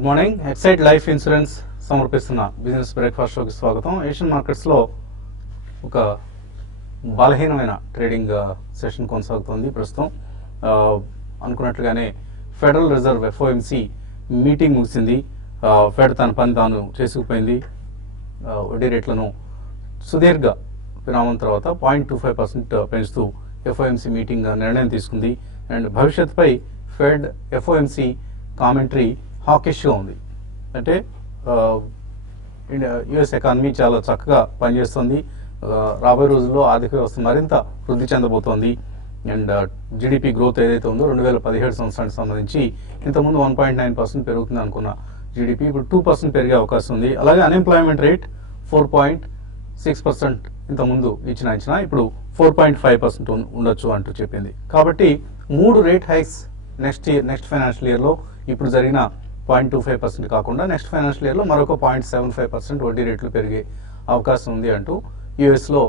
Good morning. Exide life insurance సమర్పిస్తున్న business breakfast షోకి స్వాగతం. ఏషియన్ మార్కెట్స్లో ఒక బలహీనమైన ట్రేడింగ్ సెషన్ కొనసాగుతుంది ప్రస్తుతం. అనుకున్నట్లుగానే ఫెడరల్ రిజర్వ్ ఎఫ్ఓఎంసి మీటింగ్ ముగిసింది. ఫెడ్ తన పని తాను చేసుకుపోయింది. వడ్డీ రేట్లను సుదీర్ఘ విరామం తర్వాత 0.25% పెంచుతూ ఎఫ్ఓఎంసి మీటింగ్ నిర్ణయం తీసుకుంది. అండ్ భవిష్యత్తుపై ఫెడ్ ఎఫ్ఓఎంసి కామెంటరీ హాకిష్గా ఉంది. అంటే యుఎస్ ఎకానమీ చాలా చక్కగా పనిచేస్తుంది. రాబోయే రోజుల్లో ఆర్థిక వ్యవస్థ మరింత వృద్ధి చెందబోతోంది. అండ్ జీడిపి గ్రోత్ ఏదైతే ఉందో 2017 సంవత్సరానికి సంబంధించి ఇంతకుముందు 1.9% పెరుగుతుంది అనుకున్న జీడిపి ఇప్పుడు 2% పెరిగే అవకాశం ఉంది. అలాగే అన్ఎంప్లాయ్మెంట్ రేట్ 4.6% ఇంతకుముందు ఇచ్చిన అంచనా ఇప్పుడు 4.5% ఉండొచ్చు అంటూ చెప్పింది. కాబట్టి 3 రేట్ హైక్స్ నెక్స్ట్ ఫైనాన్షియల్ ఇయర్లో ఇప్పుడు జరిగిన 0.25% కాకుండా నెక్స్ట్ ఫైనాన్షియల్ ఇయర్లో మరొక 0.75% వడ్డీ రేట్లు పెరిగే అవకాశం ఉంది అంటూ యుఎస్లో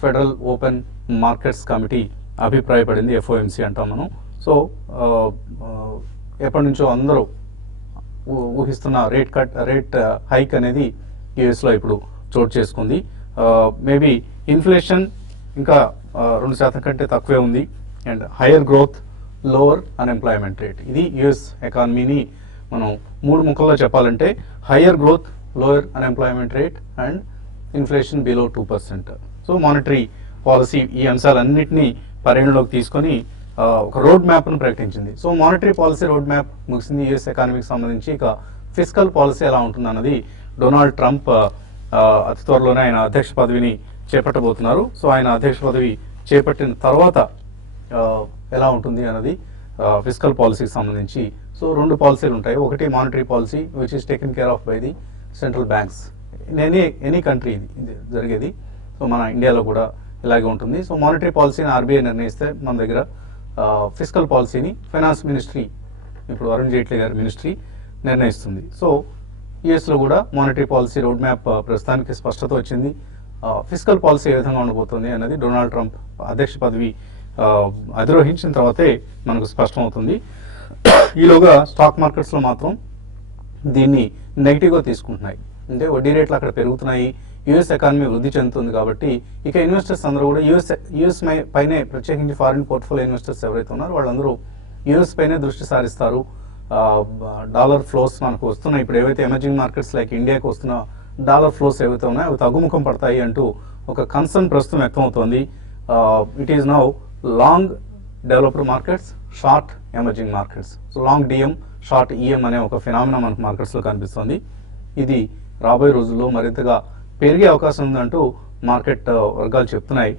ఫెడరల్ ఓపెన్ మార్కెట్స్ కమిటీ అభిప్రాయపడింది. ఎఫ్ఓఎంసి అంటాం మనం. సో ఎప్పటి నుంచో అందరూ ఊహిస్తున్న రేట్ హైక్ అనేది యుఎస్లో ఇప్పుడు చోటు చేసుకుంది. మేబీ ఇన్ఫ్లేషన్ ఇంకా 2% కంటే తక్కువే ఉంది. And higher growth, lower unemployment rate, ఇది యుఎస్ ఎకానమీని మనం 3 ముక్కల్లో చెప్పాలంటే higher growth, lower unemployment rate and inflation below 2%. So monetary policy ఈ అంశాలన్నింటినీ పరిగణలోకి తీసుకొని ఒక రోడ్ మ్యాప్ను ప్రకటించింది. So monetary policy road map ముగిసింది యుఎస్ ఎకానమీకి సంబంధించి. ఇక ఫిస్కల్ పాలసీ ఎలా ఉంటుందన్నది డొనాల్డ్ ట్రంప్ అతి త్వరలోనే ఆయన అధ్యక్ష పదవిని చేపట్టబోతున్నారు. సో ఆయన అధ్యక్ష పదవి చేపట్టిన తర్వాత ఎలా ఉంటుంది అన్నది ఫిస్కల్ పాలసీకి సంబంధించి. సో 2 పాలసీలు ఉంటాయి. ఒకటి monetary policy which is taken care of by the central banks in any country ఇది జరిగేది. సో మన ఇండియాలో కూడా ఇలాగే ఉంటుంది. సో మానిటరీ పాలసీని ఆర్బీఐ నిర్ణయిస్తే మన దగ్గర ఫిస్కల్ పాలసీని ఫైనాన్స్ మినిస్ట్రీ, ఇప్పుడు అరుణ్ జైట్లీ గారి మినిస్ట్రీ నిర్ణయిస్తుంది. సో యుఎస్లో కూడా మానిటరీ పాలసీ రోడ్ మ్యాప్ ప్రస్తుతానికి స్పష్టత వచ్చింది. ఫిస్కల్ పాలసీ ఏ విధంగా ఉండబోతుంది అన్నది డొనాల్డ్ ట్రంప్ అధ్యక్ష పదవి అధిరోహించిన తర్వాతే మనకు స్పష్టమవుతుంది. ఈలోగా స్టాక్ మార్కెట్స్లో మాత్రం దీన్ని నెగిటివ్గా తీసుకుంటున్నాయి. అంటే వడ్డీ రేట్లు అక్కడ పెరుగుతున్నాయి, యుఎస్ ఎకానమీ వృద్ధి చెందుతుంది. కాబట్టి ఇక ఇన్వెస్టర్స్ అందరూ కూడా యుఎస్ పైనే, ప్రత్యేకించి ఫారిన్ పోర్ట్ఫోలియో ఇన్వెస్టర్స్ ఎవరైతే ఉన్నారో వాళ్ళందరూ యుఎస్ పైనే దృష్టి సారిస్తారు. డాలర్ ఫ్లోస్ మనకు వస్తున్నాయి. ఇప్పుడు ఏవైతే ఎమర్జింగ్ మార్కెట్స్ లైక్ ఇండియాకి వస్తున్న డాలర్ ఫ్లోస్ ఏవైతే ఉన్నాయో అవి తగ్గుముఖం పడతాయి అంటూ ఒక కన్సర్న్ ప్రస్తుతం వ్యక్తమవుతోంది. It is now long developed markets, short emerging markets. So long DM, short EM అనే ఒక ఫినామినా మనకు మార్కెట్స్లో కనిపిస్తుంది. ఇది రాబోయే రోజుల్లో మరింతగా పెరిగే అవకాశం ఉందంటూ మార్కెట్ వర్గాలు చెప్తున్నాయి.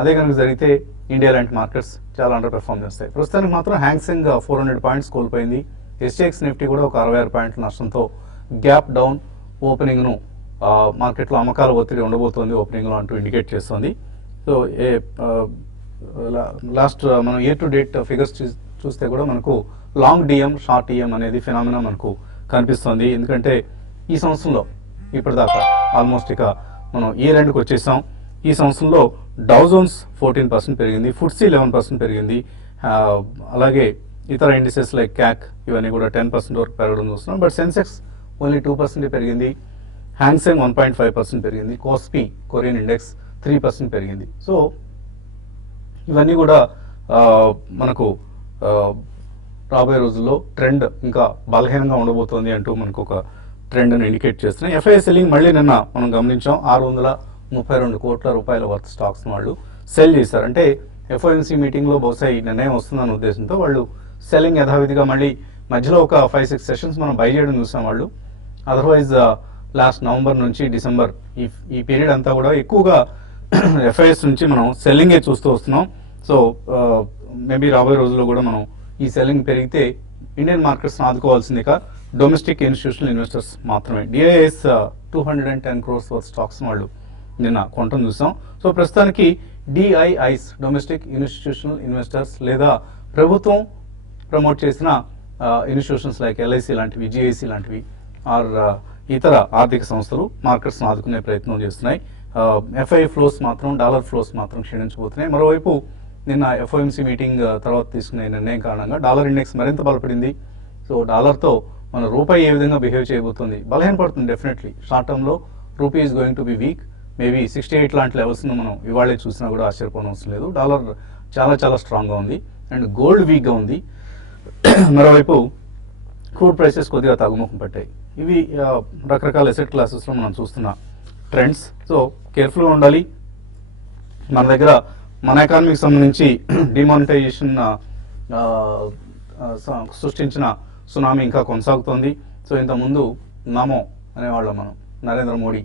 అదే కనుక జరిగితే ఇండియా లాంటి మార్కెట్స్ చాలా అండర్ పెర్ఫార్మ్ చేస్తాయి. ప్రస్తుతానికి మాత్రం హ్యాంగ్సెంగ్ 400 పాయింట్స్ కోల్పోయింది. ఎస్జీఎక్స్ నిఫ్టీ కూడా ఒక 66 పాయింట్ల నష్టంతో గ్యాప్ డౌన్ ఓపెనింగ్ను మార్కెట్లో అమ్మకాల ఒత్తిడి ఉండబోతోంది ఓపెనింగ్లో అంటూ ఇండికేట్ చేస్తుంది. సో లాస్ట్ మనం ఇయర్ టు డేట్ ఫిగర్స్ చూస్తే కూడా మనకు లాంగ్ డిఎం, షార్ట్ ఈఎం అనేది ఫినామినా మనకు కనిపిస్తుంది. ఎందుకంటే ఈ సంవత్సరంలో ఇప్పటిదాకా ఆల్మోస్ట్ ఇక మనం ఇయర్ ఎండ్కి వచ్చేసాం. ఈ సంవత్సరంలో డౌ జోన్స్ 14% పెరిగింది, ఫుట్సీ 11% పెరిగింది. అలాగే ఇతర ఇండిసెస్ లైక్ క్యాక్ ఇవన్నీ కూడా 10% వరకు పెరగడం చూస్తున్నాం. బట్ సెన్సెక్స్ ఓన్లీ 2% పెరిగింది. హ్యాంగ్సెంగ్ 1.5% పెరిగింది. కోస్పీ కొరియన్ ఇండెక్స్ 3% పెరిగింది. సో ఇవన్నీ కూడా మనకు రాబోయే రోజుల్లో ట్రెండ్ ఇంకా బలహీనంగా ఉండబోతోంది అంటూ మనకు ఒక ట్రెండ్ని ఇండికేట్ చేస్తున్నాయి. ఎఫ్ఐఐ సెల్లింగ్ మళ్ళీ నిన్న మనం గమనించాం. 632 కోట్ల రూపాయల వర్త్ స్టాక్స్ వాళ్ళు సెల్ చేశారు. అంటే ఎఫ్ఓఎంసీ మీటింగ్లో బహుశా ఈ నిర్ణయం వస్తుందన్న ఉద్దేశంతో వాళ్ళు సెల్లింగ్ యథావిధిగా మళ్ళీ మధ్యలో ఒక 5-6 సెషన్స్ మనం బై చేయడం చూసాం వాళ్ళు. అదర్వైజ్ లాస్ట్ నవంబర్ నుంచి డిసెంబర్ ఈ పీరియడ్ అంతా కూడా ఎక్కువగా ఎఫ్ఐఎస్ నుంచి మనం సెల్లింగే చూస్తూ వస్తున్నాం. సో మేబీ రాబోయే రోజుల్లో కూడా మనం ఈ సెల్లింగ్ పెరిగితే ఇండియన్ మార్కెట్స్ని ఆదుకోవాల్సింది ఇక డొమెస్టిక్ ఇన్స్టిట్యూషనల్ ఇన్వెస్టర్స్ మాత్రమే. డిఐఎస్ 210 crores వర్త్ స్టాక్స్ వాళ్ళు నిన్న కొనటం చూసాం. సో ప్రస్తుతానికి డిఐఐస్, డొమెస్టిక్ ఇన్స్టిట్యూషనల్ ఇన్వెస్టర్స్ లేదా ప్రభుత్వం ప్రమోట్ చేసిన ఇన్స్టిట్యూషన్స్ లైక్ ఎల్ఐసి లాంటివి, జిఐసి లాంటివి ఆర్ ఇతర ఆర్థిక సంస్థలు మార్కెట్స్ను ఆదుకునే ప్రయత్నం చేస్తున్నాయి. ఎఫ్ఐ ఫ్లోస్ మాత్రం, డాలర్ ఫ్లోస్ మాత్రం క్షీణించబోతున్నాయి. మరోవైపు నిన్న ఎఫ్ఓఎంసీ మీటింగ్ తర్వాత తీసుకునే నిర్ణయం కారణంగా డాలర్ ఇండెక్స్ మరింత బలపడింది. సో డాలర్తో మన రూపాయి ఏ విధంగా బిహేవ్ చేయబోతుంది, బలహీనపడుతుంది డెఫినెట్లీ. షార్ట్ టర్మ్లో rupee is going to be week. Maybe 68 లాంటి లెవెల్స్ను మనం ఇవాళే చూసినా కూడా ఆశ్చర్యపోనవసరం లేదు. డాలర్ చాలా చాలా స్ట్రాంగ్గా ఉంది అండ్ గోల్డ్ వీక్గా ఉంది. మరోవైపు క్రూడ్ ప్రైసెస్ కొద్దిగా తగ్గుముఖం పట్టాయి. ఇవి రకరకాల ఎసెట్ క్లాసెస్లో మనం చూస్తున్న ట్రెండ్స్. సో కేర్ఫుల్గా ఉండాలి. మన దగ్గర మన ఎకానమీకి సంబంధించి డిమానిటైజేషన్ సృష్టించిన సునామీ ఇంకా కొనసాగుతోంది. సో ఇంతకుముందు నమో అనేవాళ్ళం మనం, నరేంద్ర మోడీ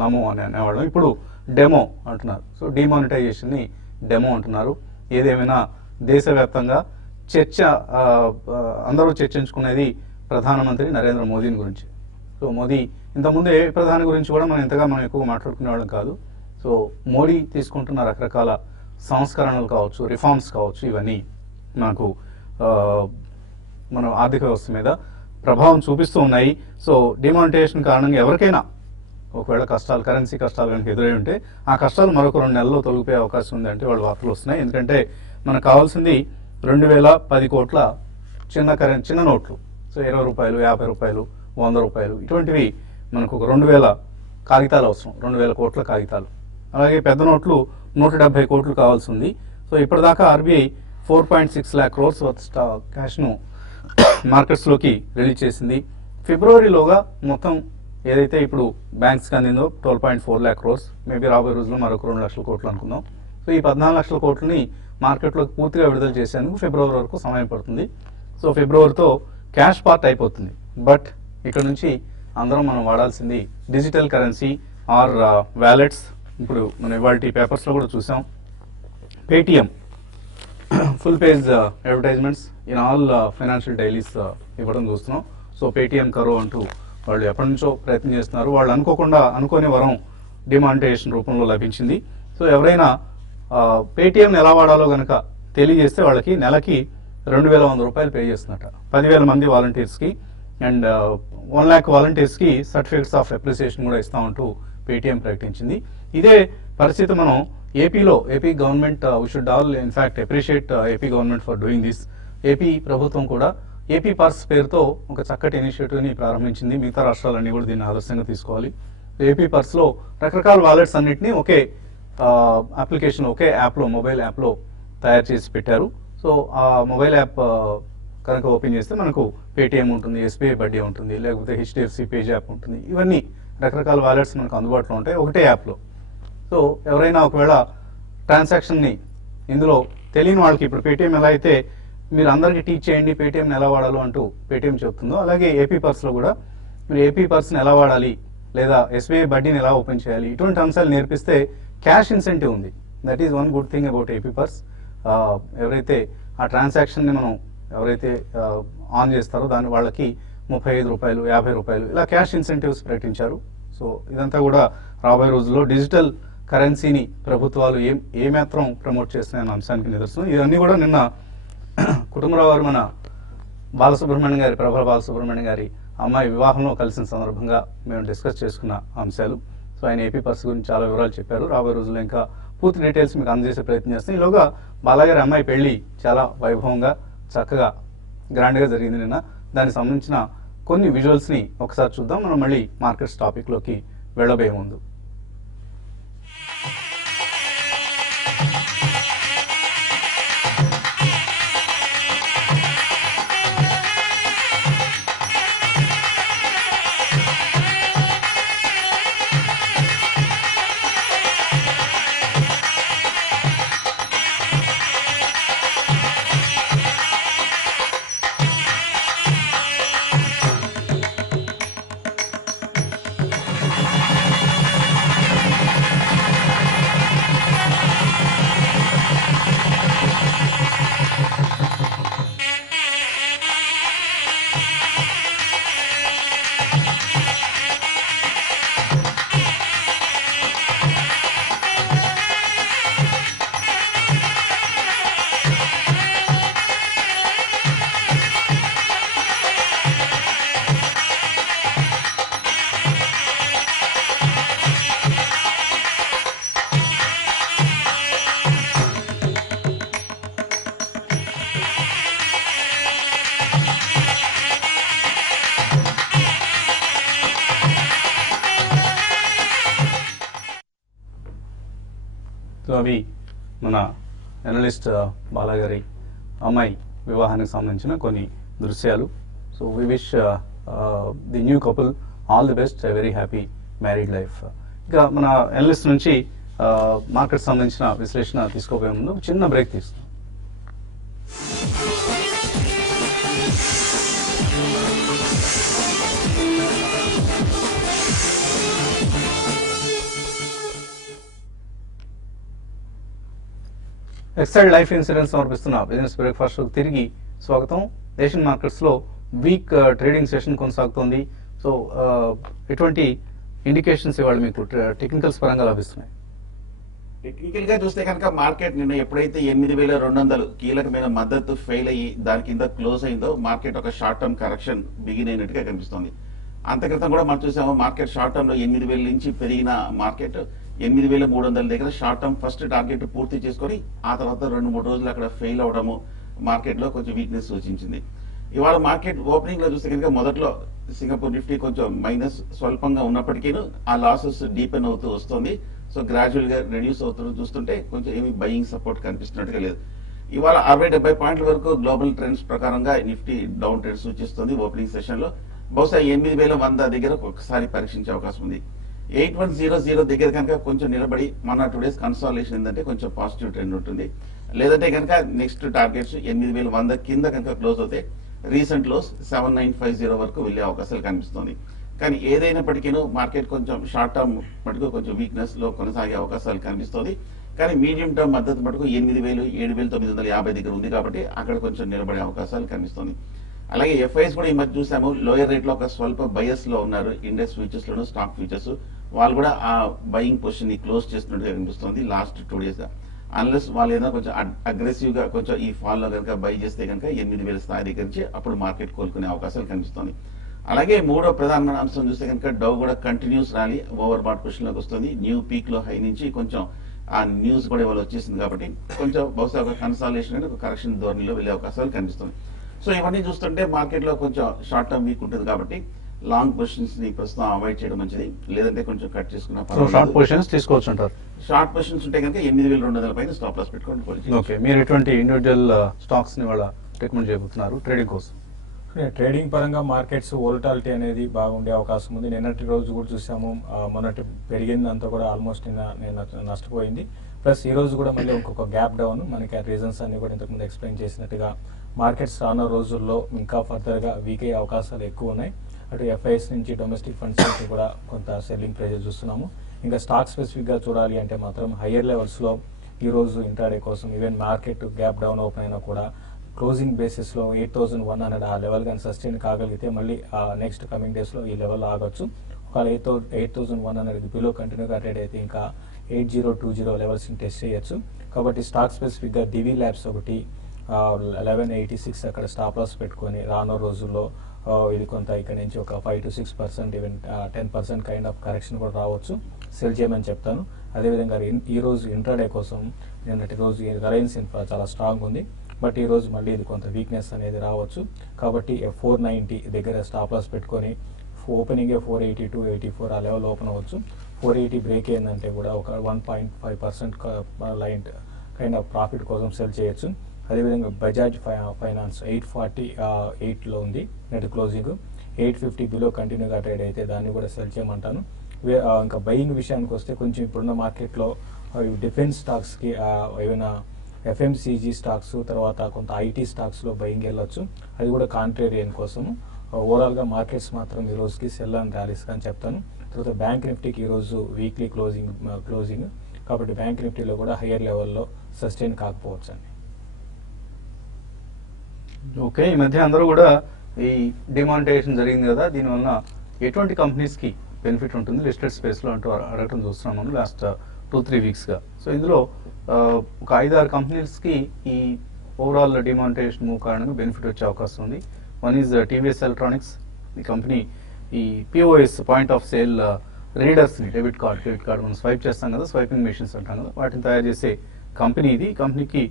నమో అని అనేవాళ్ళం, ఇప్పుడు డెమో అంటున్నారు. సో డిమానిటైజేషన్ని డెమో అంటున్నారు. ఏదేమైనా దేశవ్యాప్తంగా చర్చ అందరూ చర్చించుకునేది ప్రధానమంత్రి నరేంద్ర మోదీని గురించి. సో మోదీ ఇంతకుముందు ఏ ప్రధాని గురించి కూడా మనం ఎక్కువగా మాట్లాడుకునేవాళ్ళం కాదు. సో మోడీ తీసుకుంటున్న రకరకాల సంస్కరణలు కావచ్చు, రిఫార్మ్స్ కావచ్చు, ఇవన్నీ మనకు మన ఆర్థిక వ్యవస్థ మీద ప్రభావం చూపిస్తూ ఉన్నాయి. సో డిమానిటైజేషన్ కారణంగా ఎవరికైనా ఒకవేళ కష్టాలు, కరెన్సీ కష్టాలు కనుక ఎదురై ఉంటే ఆ కష్టాలు మరొక 2 నెలల్లో తొలగిపోయే అవకాశం ఉంది అంటే వాళ్ళు వార్తలు వస్తున్నాయి. ఎందుకంటే మనకు కావాల్సింది 2010 కోట్ల చిన్న నోట్లు. సో 20 రూపాయలు, 50 రూపాయలు, 100 రూపాయలు, ఇటువంటివి మనకు ఒక 2000 కాగితాలు అవసరం, 2000 కోట్ల కాగితాలు. అలాగే పెద్ద నోట్లు 170 కోట్లు కావాల్సి ఉంది. సో ఇప్పటిదాకా ఆర్బీఐ 4.6 lakh crores వర్త్ క్యాష్ను మార్కెట్స్లోకి రిలీజ్ చేసింది. ఫిబ్రవరిలోగా మొత్తం ఏదైతే ఇప్పుడు బ్యాంక్స్కి అందిందో 12.4 lakh crores, మేబీ రాబోయే రోజుల్లో మరొక 2 లక్షల కోట్లు అనుకుందాం. సో ఈ 14 లక్షల కోట్లని మార్కెట్లోకి పూర్తిగా విడుదల చేసేందుకు ఫిబ్రవరి వరకు సమయం పడుతుంది. సో ఫిబ్రవరితో క్యాష్ పార్ట్ అయిపోతుంది. బట్ ఇక్కడ నుంచి అందరం మనం వాడాల్సింది డిజిటల్ కరెన్సీ ఆర్ వ్యాలెట్స్. ఇప్పుడు మనం ఇవాళ పేపర్స్లో కూడా చూసాం, Paytm full page advertisements in all financial dailies ఇవ్వడం చూస్తున్నాం. సో పేటిఎం కరో అంటూ వాళ్ళు ఎప్పటి నుంచో ప్రయత్నం చేస్తున్నారు. వాళ్ళు అనుకోని వరం డిమానిటైజేషన్ రూపంలో లభించింది. సో ఎవరైనా పేటిఎంని ఎలా వాడాలో కనుక తెలియజేస్తే వాళ్ళకి నెలకి 2100 రూపాయలు పే చేస్తున్నట్ట. 10,000 మంది వాలంటీర్స్కి అండ్ 1 lakh వాలంటీర్స్కి సర్టిఫికేట్స్ ఆఫ్ అప్రిసియేషన్ కూడా ఇస్తామంటూ పేటిఎం ప్రకటించింది. ఇదే పరిస్థితి మనం AP government, we should all in fact appreciate AP government for doing this. AP ప్రభుత్వం కూడా ఏపీ పర్స్ పేరుతో ఒక చక్కటి ఇనిషియేటివ్ని ప్రారంభించింది. మిగతా రాష్ట్రాలన్నీ కూడా దీన్ని ఆదర్శంగా తీసుకోవాలి. ఏపీ పర్స్లో రకరకాల వాలెట్స్ అన్నింటినీ ఒకే అప్లికేషన్, ఒకే యాప్లో, మొబైల్ యాప్లో తయారు చేసి పెట్టారు. సో ఆ మొబైల్ యాప్ కనుక ఓపెన్ చేస్తే మనకు పేటిఎం ఉంటుంది, ఎస్బీఐ బడ్డీ ఉంటుంది, లేకపోతే హెచ్డిఎఫ్సి పేజ్ యాప్ ఉంటుంది. ఇవన్నీ రకరకాల వాలెట్స్ మనకు అందుబాటులో ఉంటాయి ఒకటే యాప్లో. సో ఎవరైనా ఒకవేళ ట్రాన్సాక్షన్ని ఇందులో తెలియని వాళ్ళకి, ఇప్పుడు పేటిఎం ఎలా అయితే మీరు అందరికీ టీచ్ చేయండి పేటిఎంని ఎలా వాడాలో అంటూ పేటిఎం చెప్తుందో, అలాగే ఏపీ పర్స్లో కూడా మీరు ఏపీ పర్స్ని ఎలా వాడాలి లేదా ఎస్బీఐ బడ్డీని ఎలా ఓపెన్ చేయాలి, ఇటువంటి అంశాలు నేర్పిస్తే క్యాష్ ఇన్సెంటివ్ ఉంది. That is one good thing about AP purse. ఎవరైతే ఆ ట్రాన్సాక్షన్ని మనం ఎవరైతే ఆన్ చేస్తారో దాని వాళ్ళకి 35 రూపాయలు, 50 రూపాయలు ఇలా క్యాష్ ఇన్సెంటివ్స్ ప్రకటించారు. సో ఇదంతా కూడా రాబోయే రోజుల్లో డిజిటల్ కరెన్సీని ప్రభుత్వాలు ఏమాత్రం ప్రమోట్ చేస్తున్నాయన్న అంశానికి నిదర్శనం. ఇవన్నీ కూడా నిన్న కుటుంబరావు గారు మన బాలసుబ్రహ్మణ్యం గారి, ప్రభల బాలసుబ్రహ్మణ్యం గారి అమ్మాయి వివాహంలో కలిసిన సందర్భంగా మేము డిస్కస్ చేసుకున్న అంశాలు. సో ఆయన ఏపీ పర్స్ గురించి చాలా వివరాలు చెప్పారు. రాబోయే రోజుల్లో ఇంకా పూర్తి డీటెయిల్స్ మీకు అందజేసే ప్రయత్నం చేస్తాం. ఈలోగా బాలగారి అమ్మాయి పెళ్లి చాలా వైభవంగా, చక్కగా, గ్రాండ్గా జరిగింది నిన్న. దానికి సంబంధించిన కొన్ని విజువల్స్ని ఒకసారి చూద్దాం. మనం మళ్ళీ మార్కెట్స్ టాపిక్లోకి వెళ్ళబోయే ముందు సో అవి మన అనలిస్ట్ బాలాగారి అమ్మాయి వివాహానికి సంబంధించిన కొన్ని దృశ్యాలు. So we wish the new couple all the best, very happy married life. ఇంకా మన అనలిస్ట్ నుంచి మార్కెట్ సంబంధించిన విశ్లేషణ తీసుకోబోయే ముందు చిన్న బ్రేక్ తీసుకుందాం. ఎక్సైడ్ లైఫ్ ఇన్సూరెన్స్ సమర్పిస్తున్న బిజినెస్ బ్రేక్ఫాస్ట్ తిరిగి స్వాగతం. ఏషియన్ మార్కెట్స్ లో వీక్ ట్రేడింగ్ సెషన్ కొనసాగుతోంది. సో ఎటువంటి ఇండికేషన్స్ ఇవాళ మీకు టెక్నికల్స్ పరంగా లభిస్తున్నాయి? టెక్నికల్ గా చూస్తే కనుక మార్కెట్ నిన్న ఎప్పుడైతే 8,200 కీలకమైన మద్దతు ఫెయిల్ అయ్యి దాని కింద క్లోజ్ అయిందో మార్కెట్ ఒక షార్ట్ టర్మ్ కరెక్షన్ బిగిన్ అయినట్టుగా కనిపిస్తుంది. అంతక్రితం కూడా మనం చూసాము మార్కెట్ షార్ట్ టర్మ్ లో 8,000 నుంచి పెరిగిన మార్కెట్ 8,300 దగ్గర షార్ట్ టర్మ్ ఫస్ట్ టార్గెట్ పూర్తి చేసుకొని ఆ తర్వాత 2-3 రోజులు అక్కడ ఫెయిల్ అవడము మార్కెట్ లో కొంచెం వీక్నెస్ సూచించింది. ఇవాళ మార్కెట్ ఓపెనింగ్ లో చూస్తే కనుక మొదట్లో సింగపూర్ నిఫ్టీ కొంచెం మైనస్ స్వల్పంగా ఉన్నప్పటికీ ఆ లాసెస్ డీపెన్ అవుతూ వస్తుంది. సో గ్రాడ్యువల్ గా రెడ్యూస్ అవుతూ చూస్తుంటే కొంచెం ఏమి బయింగ్ సపోర్ట్ కనిపిస్తున్నట్టుగా లేదు. ఇవాళ 60-70 పాయింట్ల వరకు గ్లోబల్ ట్రెండ్స్ ప్రకారంగా నిఫ్టీ డౌన్ ట్రెండ్ సూచిస్తుంది. ఓపెనింగ్ సెషన్ లో బహుశా 8,100 దగ్గర ఒకసారి పరీక్షించే అవకాశం ఉంది. 8100 దగ్గర కనుక కొంచెం నిలబడి 1 or 2 days కన్సాలిడేషన్ ఏంటంటే కొంచెం పాజిటివ్ ట్రెండ్ ఉంటుంది. లేదంటే కనుక నెక్స్ట్ టార్గెట్స్ 8,100 కింద కనుక క్లోజ్ అవుతే రీసెంట్ లోస్ 7950 వరకు వెళ్లే అవకాశాలు కనిపిస్తుంది. కానీ ఏదైనప్పటికీ మార్కెట్ కొంచెం షార్ట్ టర్మ్ మటుకు కొంచెం వీక్నెస్ లో కొనసాగే అవకాశాలు కనిపిస్తుంది. కానీ మీడియం టర్మ్ మద్దతు మటుకు 8,000, 7,950 దగ్గర ఉంది కాబట్టి అక్కడ కొంచెం నిలబడే అవకాశాలు కనిపిస్తుంది. అలాగే ఎఫ్ఐఎస్ కూడా ఈ మధ్య చూసాము లోయర్ రేట్ లో ఒక స్వల్ప బయస్ లో ఉన్నారు. ఇండెక్స్ ఫ్యూచర్స్ లోను స్టాక్ ఫ్యూచర్స్ వాళ్ళు కూడా ఆ బయింగ్ పొజిషన్ ని క్లోజ్ చేస్తున్నట్టుగా కనిపిస్తుంది లాస్ట్ 2 days గా. అన్లెస్ వాళ్ళు ఏదైనా కొంచెం అగ్రెసివ్ గా కొంచెం ఈ ఫాల్ లో కనుక బై చేస్తే కనుక 8,000 స్థాయి దగ్గర నుంచి అప్పుడు మార్కెట్ కోలుకునే అవకాశాలు కనిపిస్తుంది. అలాగే మూడో ప్రధానమైన అంశం చూస్తే కనుక డౌ కూడా continuous rally over bat position లోకి వస్తుంది. న్యూ పీక్ లో హై నుంచి కొంచెం ఆ న్యూస్ కూడా ఇవాళ వచ్చేసింది కాబట్టి కొంచెం బహుశా ఒక కన్సాలిడేషన్ అనేది ఒక కరెక్షన్ ధోరణిలో వెళ్లే అవకాశాలు కనిపిస్తుంది. సో ఇవన్నీ చూస్తుంటే మార్కెట్ లో కొంచెం షార్ట్ టర్మ్ వీక్ ఉంటుంది కాబట్టి లాంగ్ పొజిషన్స్ ని ప్రస్తుతం అవాయిడ్ చేయడం మంచిది. లేదంటే కొంచెం కట్ చేసుకున్న షార్ట్ పొజిషన్స్ తీసుకోవచ్చు అంటారు. షార్ట్ పొజిషన్స్ ఉంటే కనుక 8,200 పైన స్టాప్ లాస్ పెట్టుకోండి. ఓకే, మీరు ఎటువంటి ఇండివిజువల్ స్టాక్స్ ని వాళ్ళ రికమెండ్ చేయబోతున్నారు ట్రేడింగ్ కోసం? ట్రేడింగ్ పరంగా మార్కెట్స్ వోలటాలిటీ అనేది బాగుండే అవకాశం ఉంది. నిన్నటి రోజు కూడా చూసాము, మొన్నటి పెరిగిందంతా కూడా ఆల్మోస్ట్ నిన్న నష్టపోయింది. ప్లస్ ఈ రోజు కూడా మళ్ళీ ఇంకొక గ్యాప్ డౌన్. మనకి ఆ రీజన్స్ అన్ని కూడా ఇంతకుముందు ఎక్స్ప్లెయిన్ చేసినట్టుగా మార్కెట్స్ రానున్న రోజుల్లో ఇంకా ఫర్దర్గా వీక్ అయ్యే అవకాశాలు ఎక్కువ ఉన్నాయి. అటు ఎఫ్ఐఎస్ నుంచి డొమెస్టిక్ ఫండ్స్ నుంచి కూడా కొంత సెల్లింగ్ ప్రెజర్ చూస్తున్నాము. ఇంకా స్టాక్ స్పెసిఫిక్గా చూడాలి అంటే మాత్రం హయ్యర్ లెవెల్స్లో ఈరోజు ఇంట్రాడే కోసం even market gap down open అయినా కూడా క్లోజింగ్ బేసిస్లో 8,100 ఆ లెవెల్ కానీ సస్టైన్ కాగలిగితే మళ్ళీ నెక్స్ట్ కమింగ్ డేస్లో ఈ లెవెల్ ఆగొచ్చు. ఒకవేళ 8,100 బిలో కంటిన్యూగా ట్రేడ్ అయితే ఇంకా 8,020 లెవెల్స్ని టెస్ట్ చేయొచ్చు. కాబట్టి స్టాక్ స్పెసిఫిక్గా డివి ల్యాబ్స్ ఒకటి 1186 అక్కడ స్టాప్ లాస్ పెట్టుకొని రానున్న రోజుల్లో ఇది కొంత ఇక్కడ నుంచి ఒక 5 to 6% even 10% kind of correction కూడా రావచ్చు. సెల్ చేయమని చెప్తాను. అదేవిధంగా ఈ రోజు ఇంట్రాడే కోసం నిన్నటి రోజు రిలయన్స్ ఇన్ఫ్రా చాలా స్ట్రాంగ్ ఉంది. బట్ ఈ రోజు మళ్ళీ ఇది కొంత వీక్నెస్ అనేది రావచ్చు. కాబట్టి 490 దగ్గర స్టాప్ లాస్ పెట్టుకొని ఓపెనింగ్ 482-84 ఆ లెవెల్ ఓపెన్ అవ్వచ్చు. 480 బ్రేక్ అయిందంటే కూడా ఒక 1.5% లైన్ కైండ్ ఆఫ్ ప్రాఫిట్ కోసం సెల్ చేయొచ్చు. అదేవిధంగా బజాజ్ ఫైనాన్స్ 848లో ఉంది నెట్ క్లోజింగ్. 850 బిలో కంటిన్యూగా ట్రేడ్ అయితే దాన్ని కూడా సెల్ చేయమంటాను. ఇంకా బయింగ్ విషయానికి వస్తే కొంచెం ఇప్పుడున్న మార్కెట్లో డిఫెన్స్ స్టాక్స్కి ఏమైనా ఎఫ్ఎంసీజీ స్టాక్స్ తర్వాత కొంత ఐటీ స్టాక్స్లో బయింగ్ వెళ్ళొచ్చు. అది కూడా కాంట్రేరియన్ కోసము. ఓవరాల్గా మార్కెట్స్ మాత్రం ఈ రోజుకి సెల్ అండ్ ర్యాలీస్ అని చెప్తాను. తర్వాత బ్యాంక్ నిఫ్టీకి ఈరోజు వీక్లీ క్లోజింగ్ కాబట్టి బ్యాంక్ నిఫ్టీలో కూడా హయ్యర్ లెవెల్లో సస్టైన్ కాకపోవచ్చు అండి. ఓకే, ఈ మధ్య అందరూ కూడా ఈ డిమానిటైజేషన్ జరిగింది కదా, దీనివల్ల ఎటువంటి కంపెనీస్కి బెనిఫిట్ ఉంటుంది లిస్టెడ్ స్పేస్లో అంటూ అడగటం చూస్తున్నాము లాస్ట్ 2-3 వీక్స్గా. సో ఇందులో ఒక 5-6 కంపెనీస్కి ఈ ఓవరాల్ డిమానిటైజేషన్ మూవ్ కారణంగా బెనిఫిట్ వచ్చే అవకాశం ఉంది. One is TVS electronics. ఈ కంపెనీ ఈ పిఓఎస్ పాయింట్ ఆఫ్ సేల్ రీడర్స్ని డెబిట్ కార్డ్ క్రెడిట్ కార్డ్ మనం స్వైప్ చేస్తాం కదా, స్వైపింగ్ మెషిన్స్ అంటాం కదా, వాటిని తయారు చేసే కంపెనీ ఇది. ఈ కంపెనీకి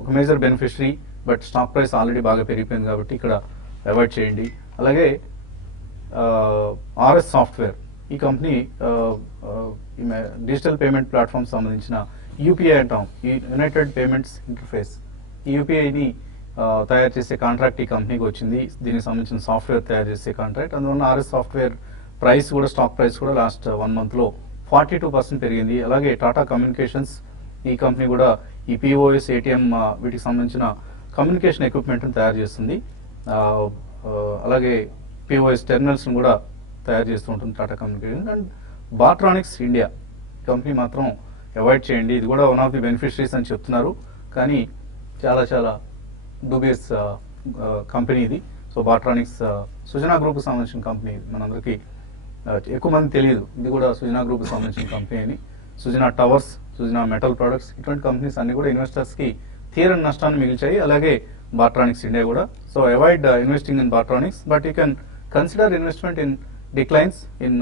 ఒక major beneficiary, but stock price already బాగా పెరిగిపోయింది కాబట్టి ఇక్కడ అవాయిడ్ చేయండి. అలాగే ఆర్ఎస్ సాఫ్ట్వేర్, ఈ కంపెనీ డిజిటల్ పేమెంట్ ప్లాట్ఫామ్ సంబంధించిన యూపీఐ అంటాం, ఈ యునైటెడ్ పేమెంట్స్ ఇంటర్ఫేస్, ఈ యూపీఐని తయారు చేసే కాంట్రాక్ట్ ఈ కంపెనీకి వచ్చింది. దీనికి సంబంధించిన సాఫ్ట్వేర్ తయారు చేసే కాంట్రాక్ట్. అందువల్ల ఆర్ఎస్ సాఫ్ట్వేర్ ప్రైస్ కూడా, స్టాక్ ప్రైస్ కూడా లాస్ట్ 1 monthలో 42% పెరిగింది. అలాగే టాటా కమ్యూనికేషన్స్, ఈ కంపెనీ కూడా ఈ పిఓఎస్, ఏటీఎం వీటికి సంబంధించిన కమ్యూనికేషన్ ఎక్విప్మెంట్ని తయారు చేస్తుంది. అలాగే పిఓఎస్ టెర్మినల్స్ని కూడా తయారు చేస్తూ ఉంటుంది Tata communication. And Bartronics India company మాత్రం అవాయిడ్ చేయండి, ఇది కూడా వన్ ఆఫ్ ది బెనిఫిషరీస్ అని చెప్తున్నారు, కానీ చాలా డూబియస్ కంపెనీ ఇది. సో బాట్రానిక్స్ సుజనా గ్రూప్కి సంబంధించిన కంపెనీ, మనందరికీ ఎక్కువ మంది తెలియదు ఇది కూడా సుజనా గ్రూప్కి సంబంధించిన కంపెనీ అని. Sujana towers, Sujana metal products, ఇటువంటి కంపెనీస్ అన్ని కూడా ఇన్వెస్టర్స్కి తీరని నష్టాన్ని మిగిల్చాయి. అలాగే బాట్రానిక్స్ ఇండియా కూడా. So avoid investing in Bartronics, but you can consider investment in declines in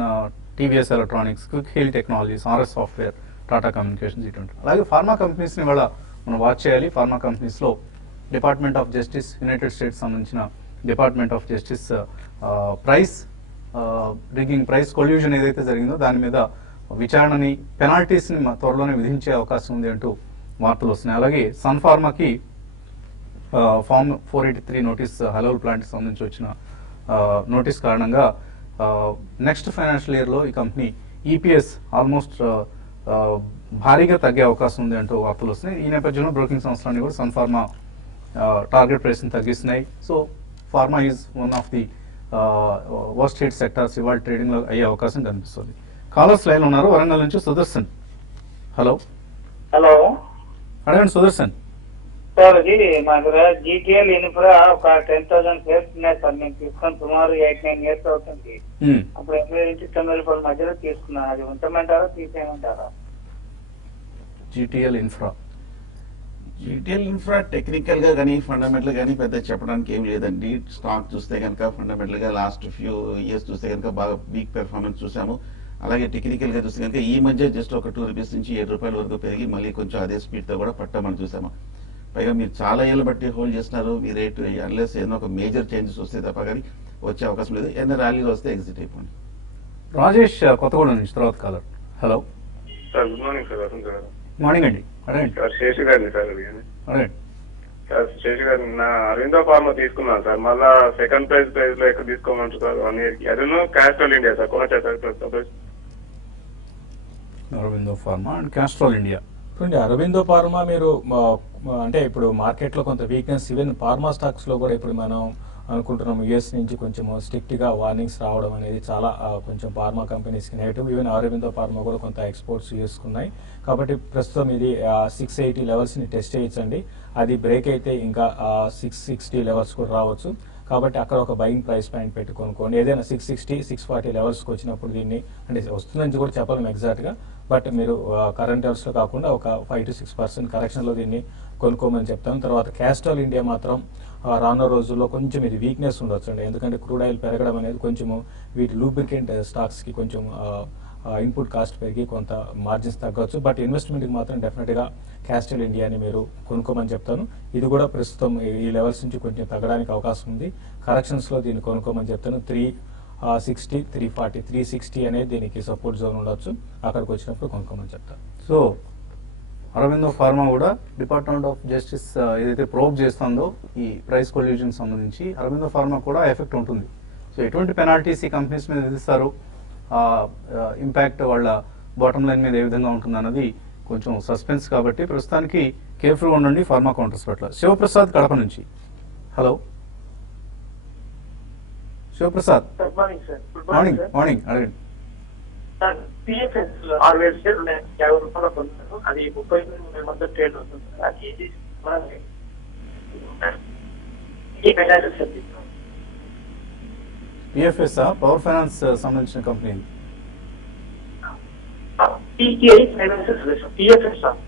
TVS electronics, quick heal technologies, RS software, Tata communications, ఇటువంటి. అలాగే ఫార్మా కంపెనీస్ని కూడా మనం వాచ్ చేయాలి. ఫార్మా కంపెనీస్లో department of justice, United States సంబంధించిన department of justice price rigging, price collusion ఏదైతే జరిగిందో దాని మీద విచారణని, పెనాల్టీస్ని త్వరలోనే విధించే అవకాశం ఉంది అంటూ వార్తలు వస్తున్నాయి. అలాగే సన్ ఫార్మాకి ఫార్మ్ 483 నోటీస్, హలోల్ ప్లాంట్కి సంబంధించి వచ్చిన నోటీస్ కారణంగా నెక్స్ట్ ఫైనాన్షియల్ ఇయర్లో ఈ కంపెనీ ఈపీఎస్ ఆల్మోస్ట్ భారీగా తగ్గే అవకాశం ఉంది అంటూ వార్తలు వస్తున్నాయి. ఈ నేపథ్యంలో బ్రోకింగ్ సంస్థలన్నీ కూడా సన్ ఫార్మా టార్గెట్ ప్రైస్ని తగ్గిస్తున్నాయి. So pharma is one of the worst hit sectors ఇవాళ ట్రేడింగ్లో అయ్యే అవకాశం కనిపిస్తుంది. కాలర్స్ లైన్ ఉన్నారు. వరంగల్ నుంచి సుదర్శన్. హలో హలో, అడగండి సుదర్శన్. సార్ అది మా దగ్గర జీటీఎల్ ఇన్ఫ్రా ఒక 10,000 షేర్స్ ఉన్నాయి సార్. నేను తీసుకొని సుమారు 8-9 years అవుతుంది. అప్పుడు 8 నుంచి 9 రూపాయల మధ్యలో తీసుకున్నాను. అది ఉంచమంటారా తీసేయమంటారా? GTL infra, retail infra technical గా కానీ ఫండమెంటల్ గానీ పెద్ద చెప్పడానికి ఏం లేదండి. స్టాక్ చూస్తే కనుక ఫండమెంటల్ గా లాస్ట్ ఫ్యూ ఇయర్స్ చూస్తే కనుక బాగా వీక్ పెర్ఫార్మెన్స్ చూసాము. అలాగే టెక్నికల్ గా చూస్తే కనుక ఈ మధ్య జస్ట్ ఒక 2 రూపీస్ నుంచి 7 రూపాయల వరకు పెరిగి మళ్ళీ కొంచెం అదే స్పీడ్ తో కూడా పట్టామని చూసాము. పైగా మీరు చాలా ఏళ్ళు బట్టి హోల్డ్ చేస్తున్నారు. మీ రేటు అన్లెస్ ఏదైనా ఒక మేజర్ చేంజెస్ వస్తే తప్ప కానీ వచ్చే అవకాశం లేదు. ఏదైనా ర్యాలీలో వస్తే ఎగ్జిట్ అయిపోండి. రాజేష్ కొత్తగూడెం నుంచి తర్వాత caller. Hello sir, good morning sir. Vasant garu. Morning అండి. అడగండి సార్, శేషు గారిని సార్ అడిగాను. అడగండి. సార్, శేషు గారు, నా అరవిందో ఫార్మా తీసుకున్నాను సార్. మళ్ళా సెకండ్ ప్రైజ్ లో ఎక్కడ తీసుకోమంటారు సార్? 1 year కి. అదేనో క్యాస్ట్రాల్ ఇండియా సార్, కొనచ్చా sir? Aurobindo pharma and Castrol India. చూడండి, అరవిందో ఫార్మా మీరు అంటే ఇప్పుడు మార్కెట్లో కొంత వీక్నెస్, ఈవెన్ ఫార్మా స్టాక్స్లో కూడా ఇప్పుడు మనం అనుకుంటున్నాం యుఎస్ నుంచి కొంచెం స్ట్రిక్ట్గా వార్నింగ్స్ రావడం అనేది చాలా కొంచెం ఫార్మా కంపెనీస్కి నెగిటివ్. ఈవెన్ అరవిందో ఫార్మా కూడా కొంత ఎక్స్పోర్ట్స్ చేసుకున్నాయి. కాబట్టి ప్రస్తుతం ఇది 680 లెవెల్స్ని టెస్ట్ చేయొచ్చండి. అది బ్రేక్ అయితే ఇంకా 660 లెవెల్స్ కూడా రావచ్చు. కాబట్టి అక్కడ ఒక బయింగ్ ప్రైస్ పాయింట్ పెట్టి కొనుక్కోండి. ఏదైనా 660, 640 లెవెల్స్కి వచ్చినప్పుడు దీన్ని, అంటే వస్తుందని కూడా చెప్పలేము ఎగ్జాక్ట్గా, బట్ మీరు కరెంట్ లెవెల్స్లో కాకుండా ఒక 5 to 6% కరెక్షన్లో దీన్ని కొనుక్కోమని చెప్తాను. తర్వాత క్యాస్ట్రాల్ ఇండియా మాత్రం రానున్న రోజుల్లో కొంచెం ఇది వీక్నెస్ ఉండొచ్చు అండి. ఎందుకంటే క్రూడ్ ఆయిల్ పెరగడం అనేది కొంచెము వీటి లూబ్రికెంట్ స్టాక్స్కి కొంచెం ఇన్పుట్ కాస్ట్ పెరిగి కొంత మార్జిన్స్ తగ్గొచ్చు. బట్ ఇన్వెస్ట్మెంట్కి మాత్రం డెఫినెట్గా క్యాస్ట్రాల్ ఇండియాని మీరు కొనుక్కోమని చెప్తాను. ఇది కూడా ప్రస్తుతం ఈ లెవెల్స్ నుంచి కొంచెం తగ్గడానికి అవకాశం ఉంది. కరెక్షన్స్లో దీన్ని కొనుక్కోమని చెప్తాను. 360, 340, 360 అనేది దీనికి సపోర్ట్ జోన్ ఉండొచ్చు. అక్కడికి వచ్చినప్పుడు కొనుక్కోమని చెప్తాను. సో అరవిందో ఫార్మా కూడా డిపార్ట్మెంట్ ఆఫ్ జస్టిస్ ఏదైతే ప్రోబ్ చేస్తుందో ఈ ప్రైస్ కొల్యూషన్ సంబంధించి అరవిందో ఫార్మా కూడా ఎఫెక్ట్ ఉంటుంది. సో ఎటువంటి పెనాల్టీస్ ఈ కంపెనీస్ మీద విధిస్తారు, ఇంపాక్ట్ వాళ్ళ బాటమ్ లైన్ మీద ఏ విధంగా ఉంటుంది అన్నది కొంచెం సస్పెన్స్. కాబట్టి ప్రస్తుతానికి కేర్ఫుల్గా ఉండండి ఫార్మా కౌంటర్స్ పట్ల. శివప్రసాద్ కడప నుంచి. Hello Shivaprasad. Good morning sir. Morning. Morning అడగండి. సార్, పిఎఫ్ఎస్ 6,000 షేర్లు ఉన్నాయి. 50 రూపాయలు కొన్నాను. అది 30 మధ్య ట్రేడ్ అవుతుంది సార్. అది ఇది ఈ పెనాల్టీస్ చెప్తాను. పిఎఫ్ఎస్ పవర్ ఫైనాన్స్ సంబంధించిన కంపెనీ. PKI finances PFS sir.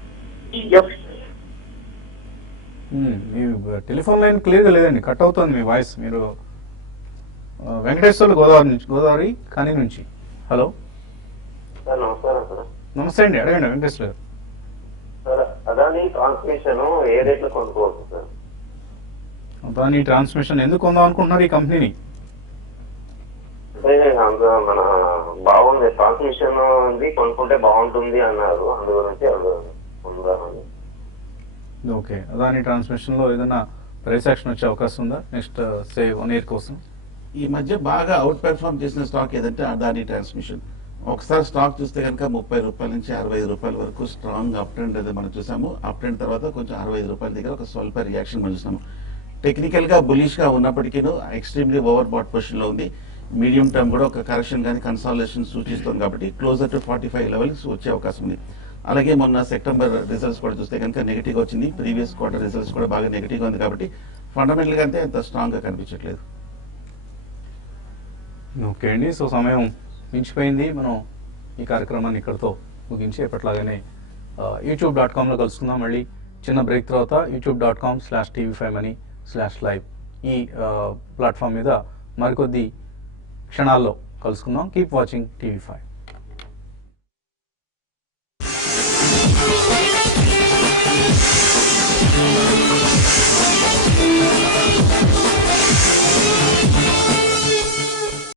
మీ టెలిఫోన్ లైన్ క్లియర్గా లేదండి, కట్ అవుతుంది మీ వాయిస్. మీరు వెంకటేశ్వర్లు గోదావరి కానీ నుంచి. హలో సార్, నమస్కారం సార్. నమస్తే అండి, అడగండి వెంకటేశ్వర గారు. సార్, అదాని ట్రాన్స్మిషన్ ఏ రేట్లో కొనుక్కోవచ్చు సార్? దాని ట్రాన్స్మిషన్ ఎందుకు కొందాం అనుకుంటున్నారు ఈ కంపెనీని? అంటే అందులో మన బాగుంది ట్రాన్స్మిషన్ ఉంది, కొనుక్కుంటే బాగుంటుంది అన్నారు, అందు గురించి ఉందామని. ఓకే, అదాని ట్రాన్స్మిషన్లో ఏదైనా ప్రైస్ యాక్షన్ వచ్చే అవకాశం ఉందా నెక్స్ట్ సే 1 year కోసం? ఈ మధ్య బాగా అవుట్ పెర్ఫార్మ్ చేసిన స్టాక్ ఏదంటే అదాని ట్రాన్స్మిషన్. ఒకసారి స్టాక్ చూస్తే కనుక 30 రూపాయల నుంచి 65 రూపాయల వరకు స్ట్రాంగ్ అప్ ట్రెండ్ అయితే మనం చూసాము. అప్ ట్రెండ్ తర్వాత కొంచెం 65 రూపాయల దగ్గర ఒక స్వల్ప రియాక్షన్ మనం చూసాము. టెక్నికల్ గా బులిష్ గా ఉన్నప్పటికీ ఎక్స్ట్రీమ్లీ ఓవర్ బాట్ పొజిషన్ లో ఉంది. మీడియం టర్మ్ కూడా ఒక కరెక్షన్ కానీ కన్సాలిడేషన్ సూచిస్తుంది కాబట్టి క్లోజర్ టు 45 లెవెల్స్ వచ్చే అవకాశం ఉంది. అలాగే మొన్న సెప్టెంబర్ రిజల్ట్స్ కూడా చూస్తే కనుక నెగిటివ్ వచ్చింది. ప్రీవియస్ క్వార్టర్ రిజల్ట్స్ కూడా బాగా నెగిటివ్ గా ఉంది కాబట్టి ఫండమెంటల్ గా అయితే అంత స్ట్రాంగ్ గా కనిపించట్లేదు. ఓకే అండి, సో సమయం మించిపోయింది. మనం ఈ కార్యక్రమాన్ని ఇక్కడితో ముగించి ఎప్పటిలాగానే youtube.com-లో కలుసుకుందాం. మళ్ళీ చిన్న బ్రేక్ తర్వాత youtube.com/tv5money/live ఈ ప్లాట్ఫామ్ మీద మరికొద్ది క్షణాల్లో కలుసుకుందాం. Keep watching TV5.